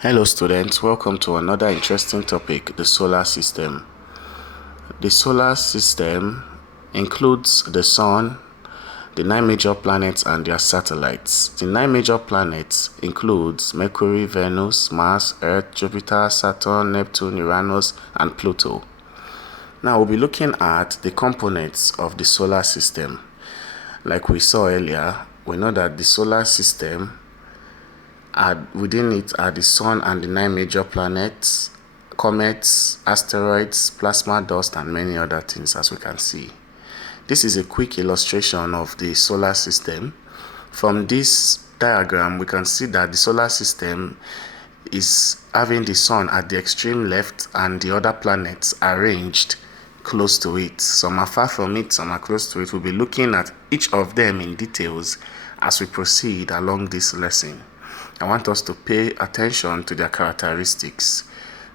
Hello students, welcome to another interesting topic, the solar system. The solar system includes the sun, the 9 major planets and their satellites. The 9 major planets includes Mercury, Venus, Mars, Earth, Jupiter, Saturn, Neptune, Uranus and Pluto. Now we'll be looking at the components of the solar system. Like we saw earlier, we know that the solar system, within it are the sun and the 9 major planets, comets, asteroids, plasma dust and many other things, as we can see. This is a quick illustration of the solar system. From this diagram we can see that the solar system is having the sun at the extreme left and the other planets arranged close to it. Some are far from it, some are close to it. We'll be looking at each of them in details as we proceed along this lesson. I want us to pay attention to their characteristics.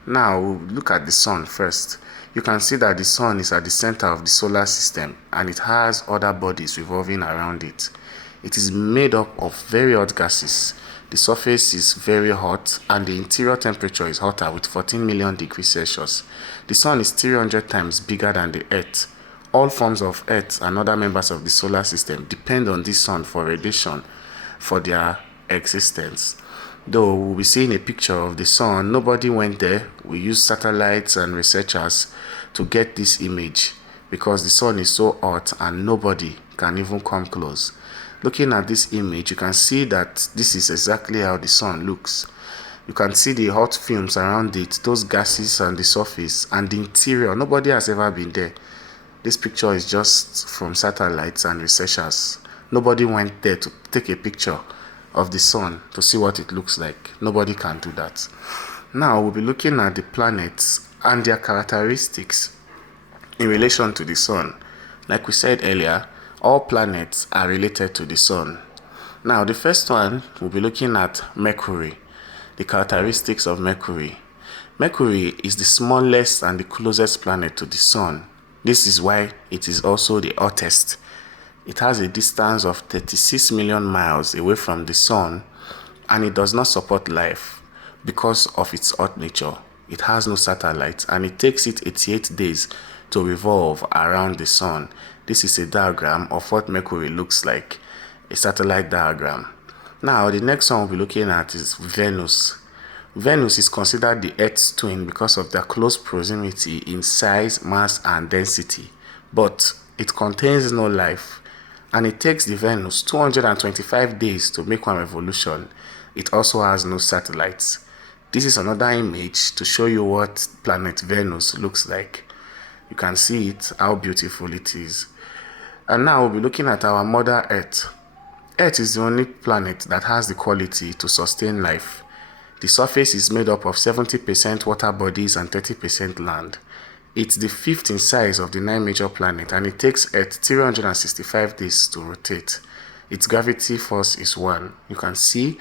Now we'll look at the sun first. You can see that the sun is at the center of the solar system and it has other bodies revolving around it. It is made up of very hot gases. The surface is very hot and the interior temperature is hotter with 14 million degrees Celsius. The sun is 300 times bigger than the earth. All forms of earth and other members of the solar system depend on this sun for radiation for their existence. Though we'll be seeing a picture of the sun, nobody went there. We used satellites and researchers to get this image because the sun is so hot and nobody can even come close. Looking at this image, you can see that this is exactly how the sun looks. You can see the hot films around it, those gases on the surface, and the interior. Nobody has ever been there. This picture is just from satellites and researchers. Nobody went there to take a picture of the sun to see what it looks like. Nobody can do that. Now we'll be looking at the planets and their characteristics in relation to the sun. Like we said earlier, all planets are related to the sun. Now the first one, we'll be looking at Mercury, the characteristics of Mercury. Mercury is the smallest and the closest planet to the sun. This is why it is also the hottest. It has a distance of 36 million miles away from the sun and it does not support life because of its hot nature. It has no satellites and it takes it 88 days to revolve around the sun. This is a diagram of what Mercury looks like, a satellite diagram. Now the next one we'll be looking at is Venus. Venus is considered the Earth's twin because of their close proximity in size, mass and density, but it contains no life. And it takes the Venus 225 days to make one revolution. It also has no satellites. This is another image to show you what planet Venus looks like. You can see it, how beautiful it is. And now we'll be looking at our Mother Earth. Earth is the only planet that has the quality to sustain life. The surface is made up of 70% water bodies and 30% land. It's the 5th in size of the 9 major planets and it takes Earth 365 days to rotate. Its gravity force is 1. You can see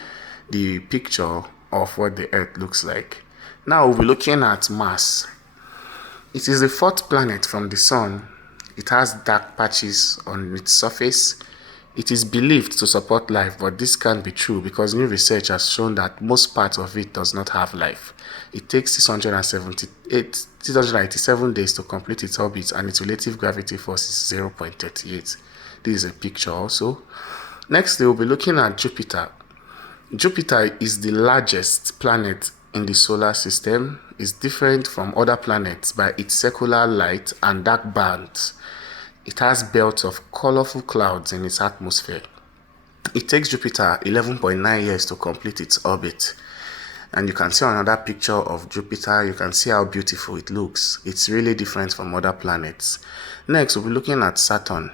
the picture of what the Earth looks like. Now we'll be looking at Mars. It is the 4th planet from the Sun. It has dark patches on its surface. It is believed to support life, but this can't be true because new research has shown that most parts of it does not have life. It takes 687 days to complete its orbit and its relative gravity force is 0.38. This is a picture also. Next, we will be looking at Jupiter. Jupiter is the largest planet in the solar system. It's different from other planets by its circular light and dark bands. It has belts of colorful clouds in its atmosphere. It takes Jupiter 11.9 years to complete its orbit. And you can see another picture of Jupiter. You can see how beautiful it looks. It's really different from other planets. Next, we'll be looking at Saturn.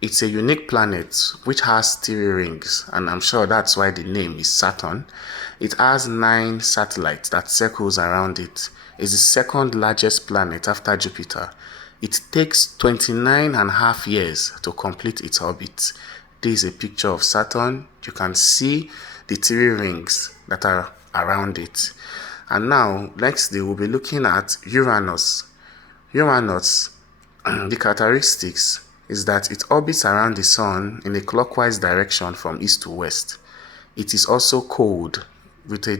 It's a unique planet which has 3 rings, and I'm sure that's why the name is Saturn. It has 9 satellites that circles around it. It's the 2nd largest planet after Jupiter. It takes 29.5 years to complete its orbit. This is a picture of Saturn. You can see the 3 rings that are around it. And now, next day, we'll be looking at Uranus. Uranus, the characteristics is that it orbits around the sun in a clockwise direction from east to west. It is also cold with a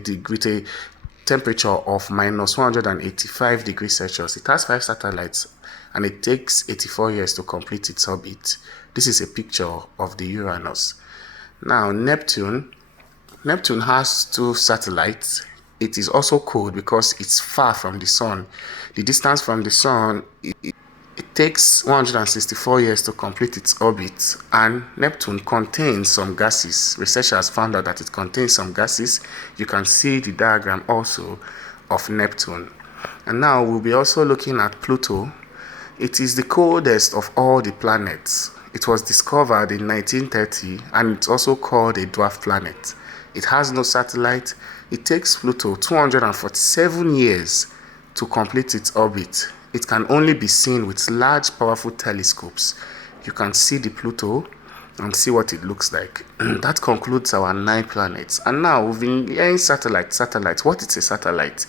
temperature of minus 185 degrees Celsius. It has 5 satellites and it takes 84 years to complete its orbit. This is a picture of the Uranus. Now, Neptune has 2 satellites. It is also cold because it's far from the sun. The distance from the sun, it takes 164 years to complete its orbit, and Neptune contains some gases. Researchers found out that it contains some gases. You can see the diagram also of Neptune. And now we'll be also looking at Pluto. It is the coldest of all the planets. It was discovered in 1930 and it's also called a dwarf planet. It has no satellite. It takes Pluto 247 years to complete its orbit. It can only be seen with large, powerful telescopes. You can see the Pluto and see what it looks like. That concludes our 9 planets. And now we've been hearing satellite. What is a satellite?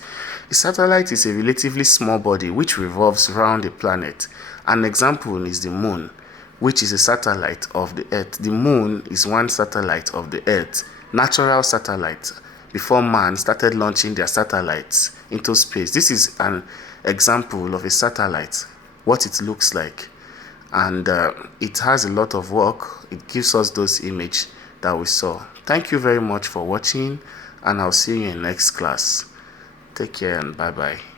A satellite is a relatively small body which revolves around a planet. An example is the Moon, which is a satellite of the Earth. The Moon is one satellite of the Earth. Natural satellite, before man started launching their satellites into space. This is an example of a satellite, what it looks like, and it has a lot of work. It gives us those images that we saw. Thank you very much for watching, and I'll see you in next class. Take care and bye bye.